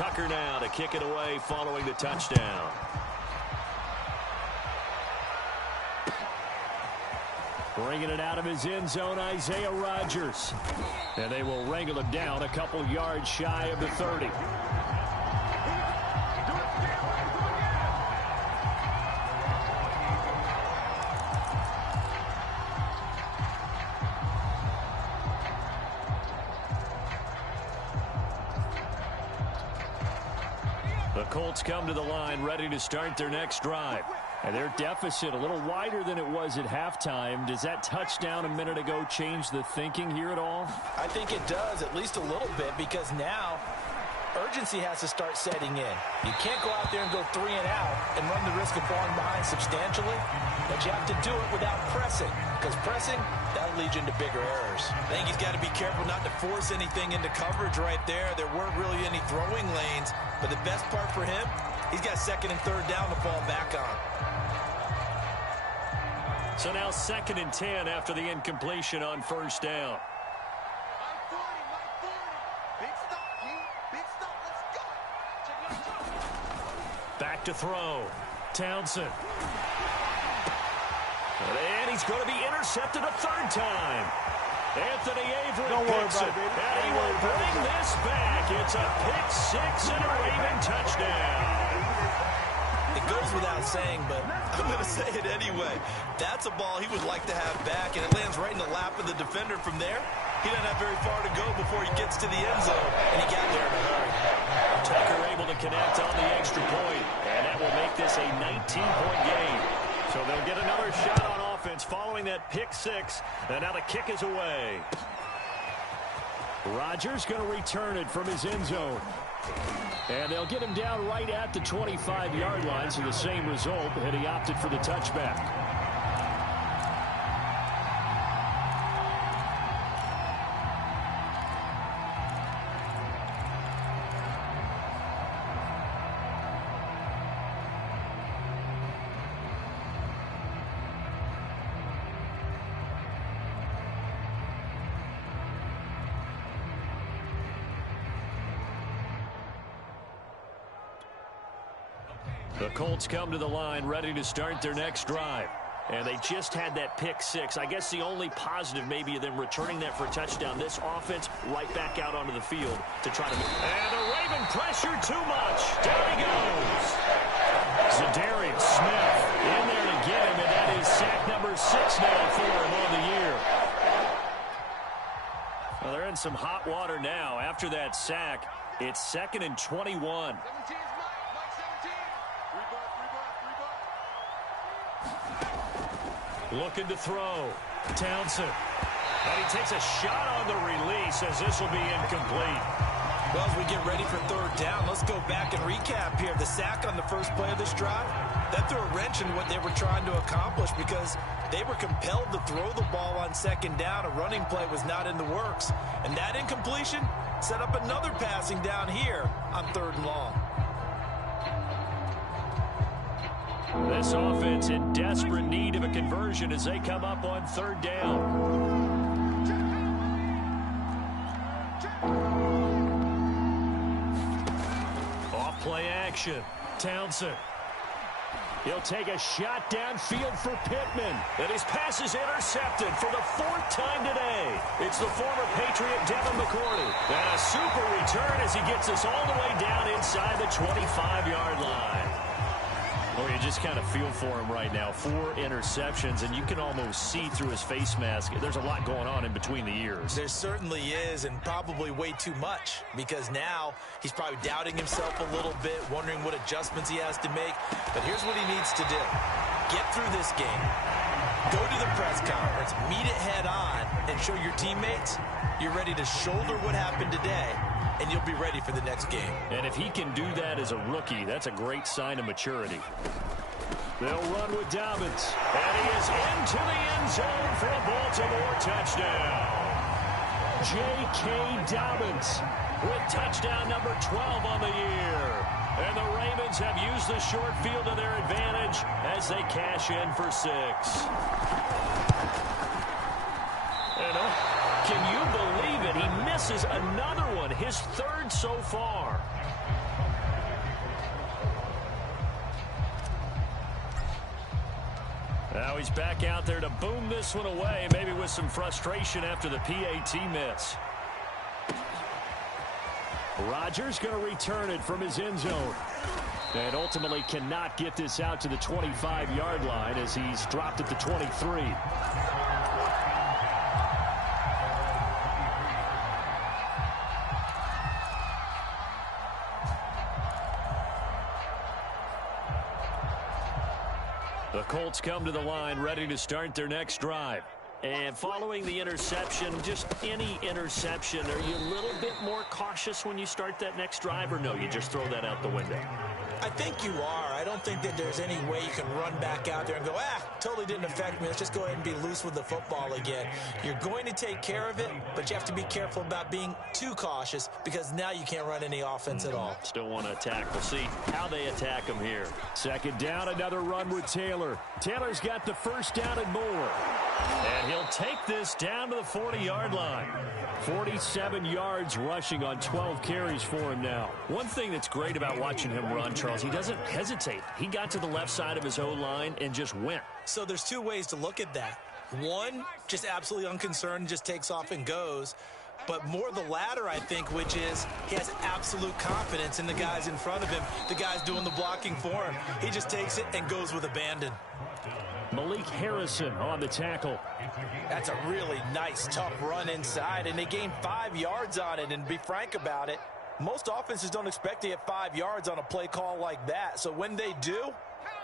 Tucker now to kick it away following the touchdown. Bringing it out of his end zone, Isaiah Rodgers. And they will wrangle him down a couple yards shy of the 30. The Colts come to the line ready to start their next drive. And their deficit a little wider than it was at halftime. Does that touchdown a minute ago change the thinking here at all? I think it does, at least a little bit, because now urgency has to start setting in. You can't go out there and go 3 and out and run the risk of falling behind substantially, but you have to do it without pressing, because pressing, that'll lead you into bigger errors. I think he's got to be careful not to force anything into coverage right there. There weren't really any throwing lanes, but the best part for him, he's got 2nd and 3rd down to fall back on. So now 2nd and 10 after the incompletion on 1st down. Back to throw. Townsend. And he's going to be intercepted a 3rd time. Anthony Averett picks it. And he will bring this back. It's a pick 6 and a Raven touchdown. It goes without saying, but I'm going to say it anyway. That's a ball he would like to have back, and it lands right in the lap of the defender from there. He doesn't have very far to go before he gets to the end zone, and he got there in a hurry. Tucker able to connect on the extra point, and that will make this a 19-point game. So they'll get another shot on offense following that pick 6, and now the kick is away. Rodgers going to return it from his end zone. And they'll get him down right at the 25-yard line, so the same result, and he opted for the touchback. The Colts come to the line ready to start their next drive. And they just had that pick 6. I guess the only positive maybe of them returning that for a touchdown. This offense right back out onto the field to try to... And the Raven pressure too much. Down he goes. Zadarius Smith in there to get him, and that is sack number 6 now for him on the year. Well, they're in some hot water now. After that sack, it's 2nd and 21. Looking to throw. Townsend. And he takes a shot on the release as this will be incomplete. Well, as we get ready for 3rd down, let's go back and recap here. The sack on the first play of this drive, that threw a wrench in what they were trying to accomplish because they were compelled to throw the ball on 2nd down. A running play was not in the works. And that incompletion set up another passing down here on 3rd and long. This offense in desperate need of a conversion as they come up on 3rd down. Off play action. Townsend. He'll take a shot downfield for Pittman. And his pass is intercepted for the 4th time today. It's the former Patriot Devin McCourty. And a super return as he gets us all the way down inside the 25-yard line. Oh, you just kind of feel for him right now. 4 interceptions, and you can almost see through his face mask. There's a lot going on in between the ears. There certainly is, and probably way too much, because now he's probably doubting himself a little bit, wondering what adjustments he has to make. But here's what he needs to do. Get through this game. Go to the press conference, meet it head on, and show your teammates you're ready to shoulder what happened today, and you'll be ready for the next game. And if he can do that as a rookie, that's a great sign of maturity. They'll run with Dobbins. And he is into the end zone for a Baltimore touchdown. J.K. Dobbins with touchdown number 12 on the year. And the Ravens have used the short field to their advantage as they cash in for 6. And can you believe it? He misses another one, his 3rd so far. Now he's back out there to boom this one away, maybe with some frustration after the PAT miss. Rodgers going to return it from his end zone. And ultimately cannot get this out to the 25-yard line as he's dropped at the 23. The Colts come to the line ready to start their next drive. And following the interception, just any interception, are you a little bit more cautious when you start that next drive, or no, you just throw that out the window? I think you are. I don't think that there's any way you can run back out there and go, totally didn't affect me. Let's just go ahead and be loose with the football again. You're going to take care of it, but you have to be careful about being too cautious because now you can't run any offense at all. Still want to attack. We'll see how they attack him here. Second down, another run with Taylor. Taylor's got the first down and more. And he'll take this down to the 40-yard line. 47 yards rushing on 12 carries for him now. One thing that's great about watching him run, Charles, he doesn't hesitate. He got to the left side of his O-line and just went. So there's two ways to look at that. One, just absolutely unconcerned, just takes off and goes. But more the latter, I think, which is he has absolute confidence in the guys in front of him, the guys doing the blocking for him. He just takes it and goes with abandon. Malik Harrison on the tackle. That's a really nice, tough run inside, and they gained 5 yards on it. And be frank about it, most offenses don't expect to get 5 yards on a play call like that. So when they do,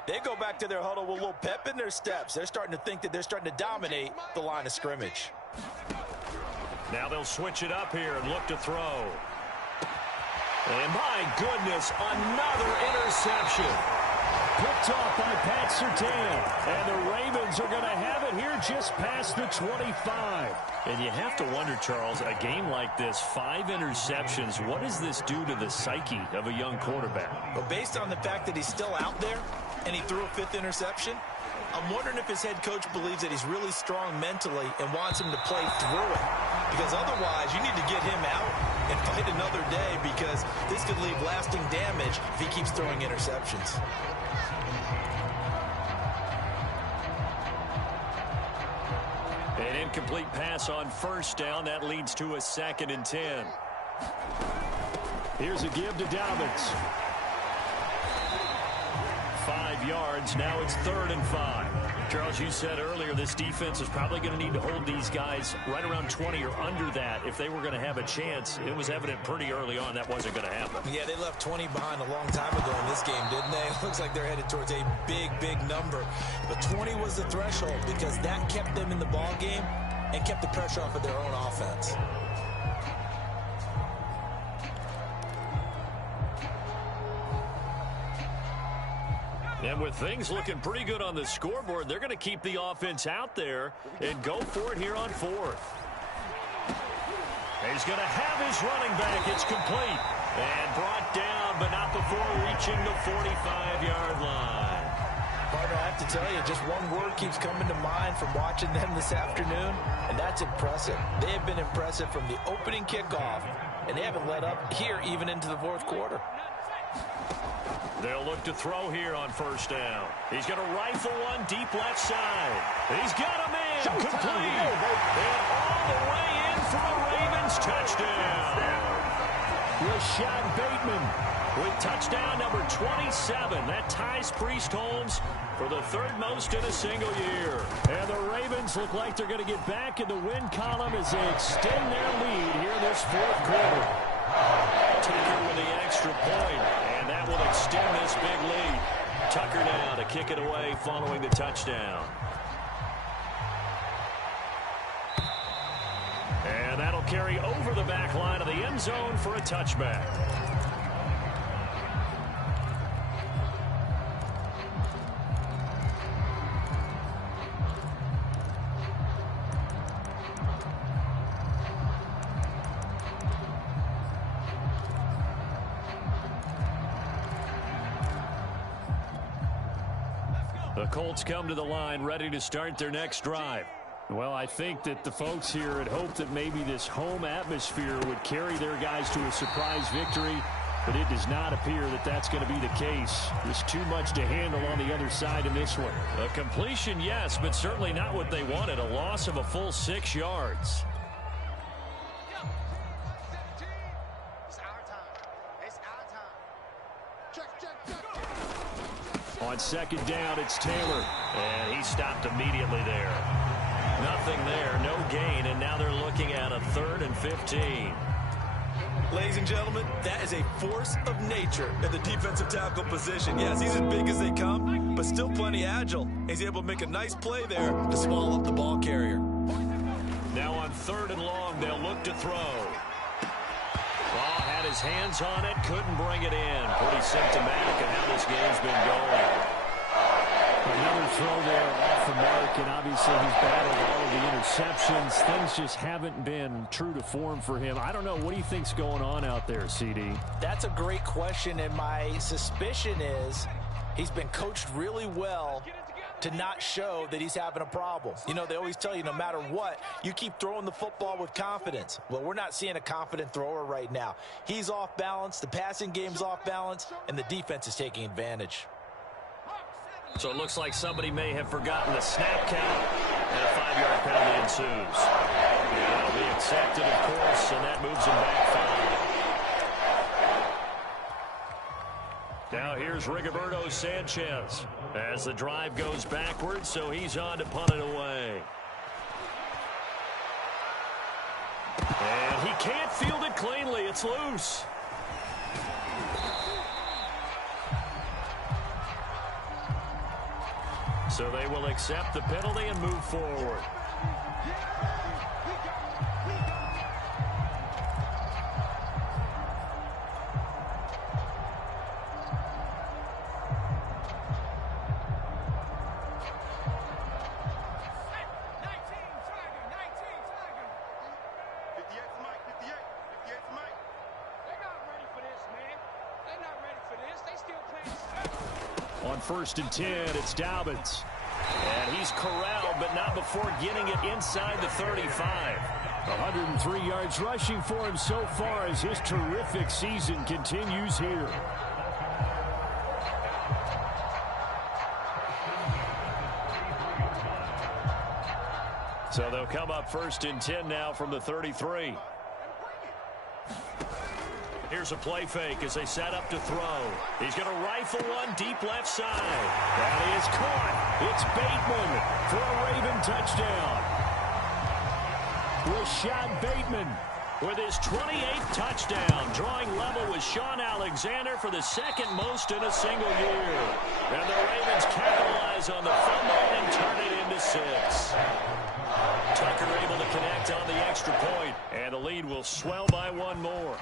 they go back to their huddle with a little pep in their steps. They're starting to think that they're starting to dominate the line of scrimmage. Now they'll switch it up here and look to throw. And my goodness, another interception. Picked off by Pat Surtain. And the Ravens are going to have it here just past the 25. And you have to wonder, Charles, a game like this, 5 interceptions, what does this do to the psyche of a young quarterback? Well, based on the fact that he's still out there and he threw a 5th interception, I'm wondering if his head coach believes that he's really strong mentally and wants him to play through it. Because otherwise, you need to get him out and fight another day because this could leave lasting damage if he keeps throwing interceptions. An incomplete pass on first down. That leads to a 2nd and 10. Here's a give to Dobbins. 5 yards. Now it's 3rd and 5. Charles, you said earlier this defense is probably going to need to hold these guys right around 20 or under that if they were going to have a chance. It was evident pretty early on that wasn't going to happen. Yeah, they left 20 behind a long time ago in this game, didn't they? It looks like they're headed towards a big, big number. But 20 was the threshold because that kept them in the ball game and kept the pressure off of their own offense. And with things looking pretty good on the scoreboard, they're going to keep the offense out there and go for it here on 4th. He's going to have his running back. It's complete. And brought down, but not before reaching the 45-yard line. Partner, I have to tell you, just one word keeps coming to mind from watching them this afternoon, and that's impressive. They have been impressive from the opening kickoff, and they haven't let up here even into the 4th quarter. They'll look to throw here on first down. He's going to rifle one deep left side. He's got a man. Complete. And all the way in for a Ravens touchdown. Rashad Bateman with touchdown number 27. That ties Priest Holmes for the 3rd most in a single year. And the Ravens look like they're going to get back in the win column as they extend their lead here in this 4th quarter. Tucker with the extra point, and that will extend this big lead. Tucker now to kick it away following the touchdown. And that'll carry over the back line of the end zone for a touchback. The Colts come to the line ready to start their next drive. Well, I think that the folks here had hoped that maybe this home atmosphere would carry their guys to a surprise victory. but it does not appear that that's going to be the case. There's too much to handle on the other side in this one. A completion, yes, but certainly not what they wanted. A loss of a full 6 yards. On second down, it's Taylor. And he stopped immediately there. Nothing there, no gain, and now they're looking at a 3rd and 15. Ladies and gentlemen, that is a force of nature at the defensive tackle position. Yes, he's as big as they come, but still plenty agile. He's able to make a nice play there to swallow up the ball carrier. Now on 3rd and long, they'll look to throw. Ball had his hands on it, couldn't bring it in. Pretty symptomatic of how this game's been going. Another throw there off the mark, and obviously he's battled all of the interceptions. Things just haven't been true to form for him. I don't know. What do you think's going on out there, CD? That's a great question, and my suspicion is he's been coached really well to not show that he's having a problem. You know, they always tell you no matter what, you keep throwing the football with confidence. Well, we're not seeing a confident thrower right now. He's off balance, the passing game's off balance, and the defense is taking advantage. So it looks like somebody may have forgotten the snap count, and a 5-yard penalty ensues. That'll be accepted, of course, and that moves him back 5. Now here's Rigoberto Sanchez as the drive goes backwards, so he's on to punt it away. And he can't field it cleanly. It's loose. So they will accept the penalty and move forward. On 1st and 10, it's Dobbins. And he's corralled, but not before getting it inside the 35. 103 yards rushing for him so far as his terrific season continues here. So they'll come up 1st and 10 now from the 33. Here's a play fake as they set up to throw. He's going to rifle one deep left side. That is caught. It's Bateman for a Raven touchdown. Rashad Bateman with his 28th touchdown, drawing level with Sean Alexander for the 2nd most in a single year. And the Ravens capitalize on the fumble and turn it into 6. Tucker able to connect on the extra point, and the lead will swell by 1 more.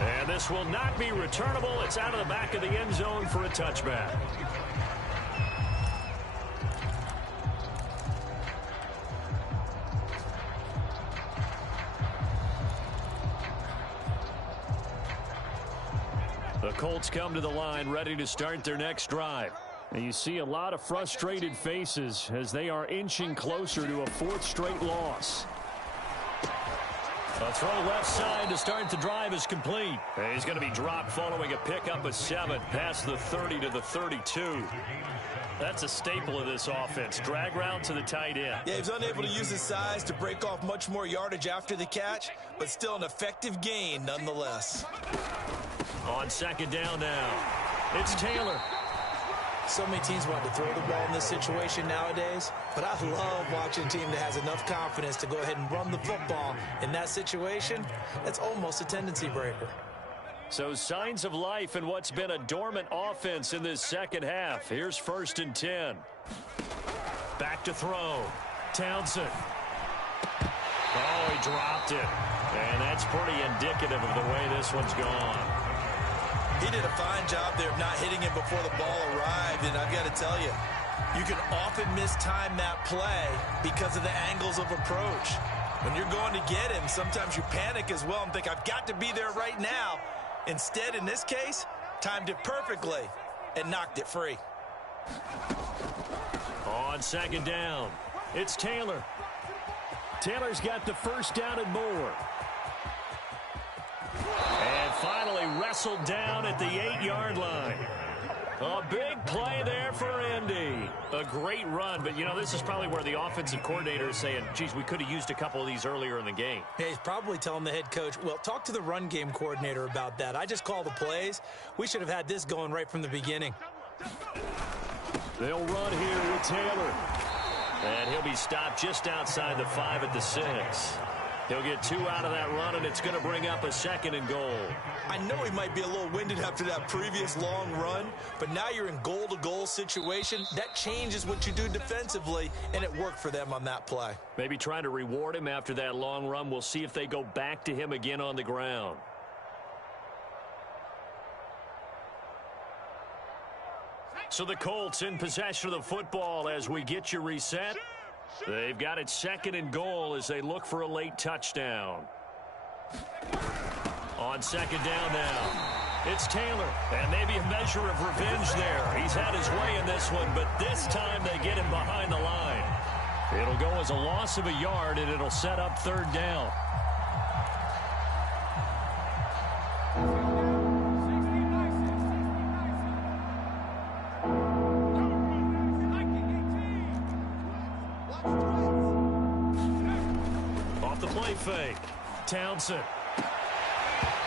And this will not be returnable. It's out of the back of the end zone for a touchback. The Colts come to the line ready to start their next drive. And you see a lot of frustrated faces as they are inching closer to a 4th straight loss. A throw left side to start the drive is complete. And he's going to be dropped following a pickup of 7 past the 30 to the 32. That's a staple of this offense. Drag route to the tight end. Yeah, he's unable to use his size to break off much more yardage after the catch, but still an effective gain nonetheless. On 2nd down now, it's Taylor. So many teams want to throw the ball in this situation nowadays, but I love watching a team that has enough confidence to go ahead and run the football. In that situation, that's almost a tendency breaker. So signs of life in what's been a dormant offense in this second half. Here's 1st and 10. Back to throw. Townsend. Oh, he dropped it. And that's pretty indicative of the way this one's gone. He did a fine job there of not hitting him before the ball arrived, and I've got to tell you, you can often mistime that play because of the angles of approach. When you're going to get him, sometimes you panic as well and think, I've got to be there right now. Instead, in this case, timed it perfectly and knocked it free. On 2nd down, it's Taylor. Taylor's got the 1st down and more. wrestled down at the 8-yard line. A big play there for Indy. A great run, but, you know, this is probably where the offensive coordinator is saying, geez, we could have used a couple of these earlier in the game. Yeah, he's probably telling the head coach, well, talk to the run game coordinator about that. I just call the plays. We should have had this going right from the beginning. They'll run here with Taylor. And he'll be stopped just outside the 5 at the 6. He'll get 2 out of that run, and it's going to bring up a 2nd and goal. I know he might be a little winded after that previous long run, but now you're in goal-to-goal situation. That changes what you do defensively, and it worked for them on that play. Maybe trying to reward him after that long run. We'll see if they go back to him again on the ground. So the Colts in possession of the football as we get you reset. They've got it 2nd and goal as they look for a late touchdown. On 2nd down now, it's Taylor, and maybe a measure of revenge there. He's had his way in this one, but this time they get him behind the line. It'll go as a loss of a yard, and it'll set up 3rd down. Fake. Townsend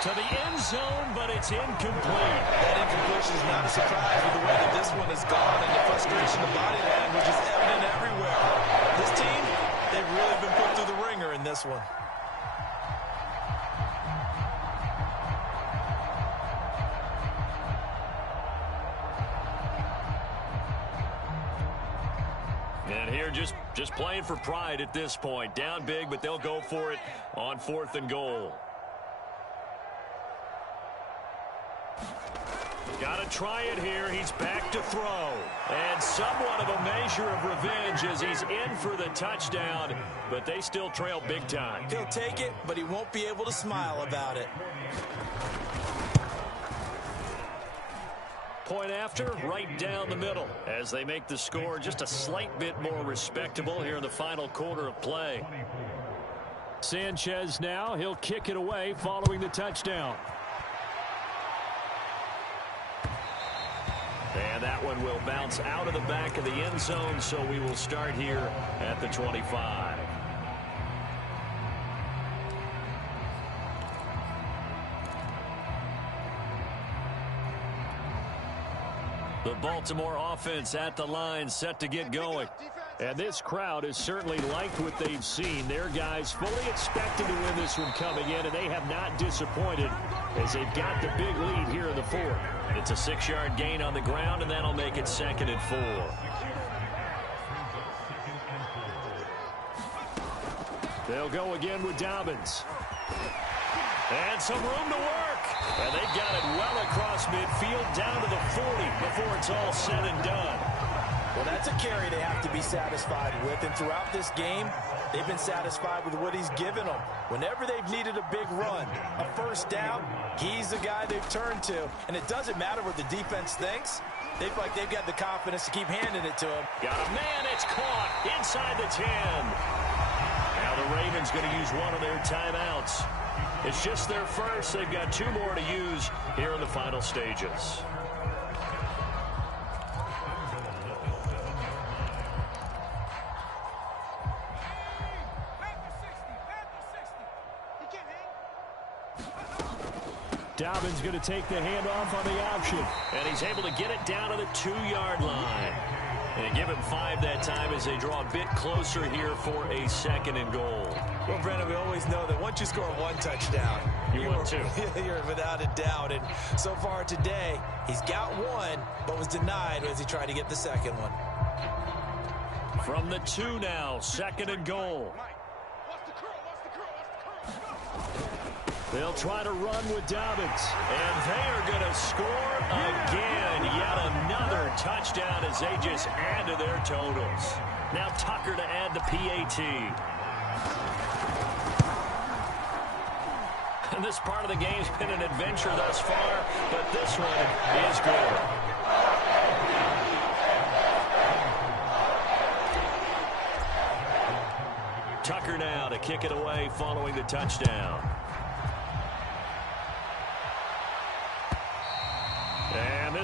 to the end zone, but it's incomplete. That incompletion is not a surprise with the way that this one has gone, and the frustration of body language is evident everywhere. This team, they've really been put through the ringer in this one. And here just playing for pride at this point. Down big, but they'll go for it on 4th and goal. Got to try it here. He's back to throw. And somewhat of a measure of revenge as he's in for the touchdown, but they still trail big time. He'll take it, but he won't be able to smile about it. Point after, right down the middle as they make the score just a slight bit more respectable here in the final quarter of play. Sanchez now, he'll kick it away following the touchdown. And that one will bounce out of the back of the end zone, so we will start here at the 25. The Baltimore offense at the line, set to get going. And this crowd has certainly liked what they've seen. Their guys fully expected to win this one coming in, and they have not disappointed as they've got the big lead here in the 4th. It's a 6-yard gain on the ground, and that'll make it 2nd and 4. They'll go again with Dobbins. And some room to work. And they got it well across midfield down to the 40 before it's all said and done. Well, that's a carry they have to be satisfied with. And throughout this game, they've been satisfied with what he's given them. Whenever they've needed a big run, a 1st down, he's the guy they've turned to. And it doesn't matter what the defense thinks. They feel like they've got the confidence to keep handing it to him. Got a man, it's caught inside the 10. Now the Ravens going to use one of their timeouts. It's just their first. They've got 2 more to use here in the final stages. Dobbins going to take the handoff on the option. And he's able to get it down to the 2-yard line. And give him 5 that time as they draw a bit closer here for a 2nd and goal. Well, Brendan, we always know that once you score 1 touchdown, you want 2. You're without a doubt. And so far today, he's got 1, but was denied as he tried to get the 2nd one. From the 2 now, 2nd and goal. They'll try to run with Dobbins. And they are going to score again. Yet another touchdown as they just add to their totals. Now Tucker to add the PAT. And this part of the game's been an adventure thus far, but this one is good. Tucker now to kick it away following the touchdown.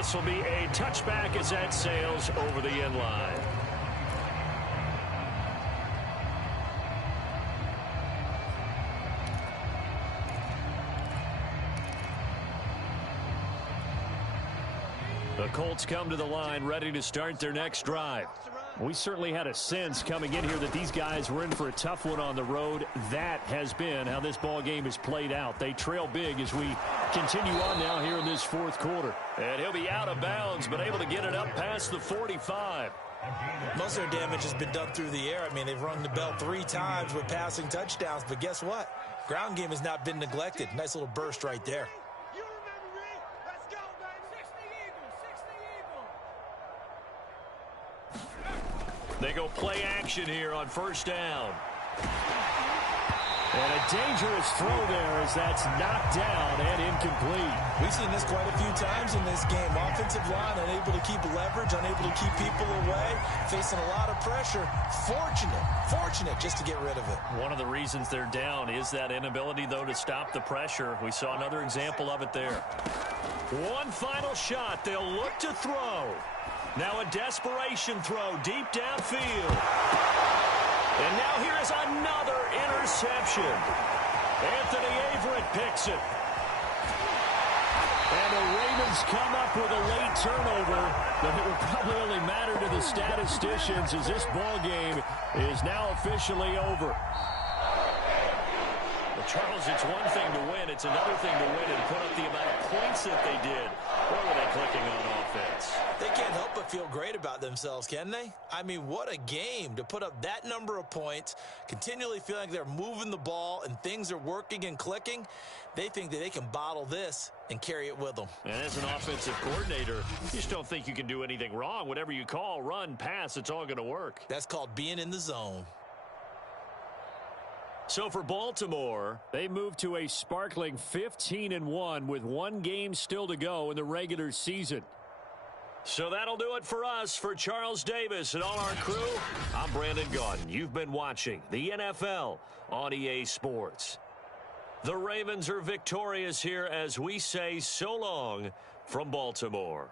This will be a touchback as that sails over the end line. The Colts come to the line ready to start their next drive. We certainly had a sense coming in here that these guys were in for a tough one on the road. That has been how this ball game is played out. They trail big as we continue on now here in this fourth quarter. And he'll be out of bounds, but able to get it up past the 45. Most of their damage has been done through the air. I mean, they've rung the bell 3 times with passing touchdowns, but guess what? Ground game has not been neglected. Nice little burst right there. They go play action here on first down. And a dangerous throw there as that's knocked down and incomplete. We've seen this quite a few times in this game. Offensive line unable to keep leverage, unable to keep people away, facing a lot of pressure. Fortunate just to get rid of it. One of the reasons they're down is that inability, though, to stop the pressure. We saw another example of it there. One final shot. They'll look to throw. Now a desperation throw deep downfield. And now here is another interception. Anthony Averett picks it. And the Ravens come up with a late turnover, but it will probably only matter to the statisticians as this ball game is now officially over. Well, Charles, it's one thing to win. It's another thing to win and put up the amount of points that they did. Or were they clicking on offense? They can't help but feel great about themselves, can they? I mean, what a game to put up that number of points, continually feeling like they're moving the ball and things are working and clicking. They think that they can bottle this and carry it with them. And as an offensive coordinator, you just don't think you can do anything wrong. Whatever you call, run, pass, it's all going to work. That's called being in the zone. So for Baltimore, they move to a sparkling 15-1 with one game still to go in the regular season. So that'll do it for us. For Charles Davis and all our crew, I'm Brandon Gaudin. You've been watching the NFL on EA Sports. The Ravens are victorious here as we say so long from Baltimore.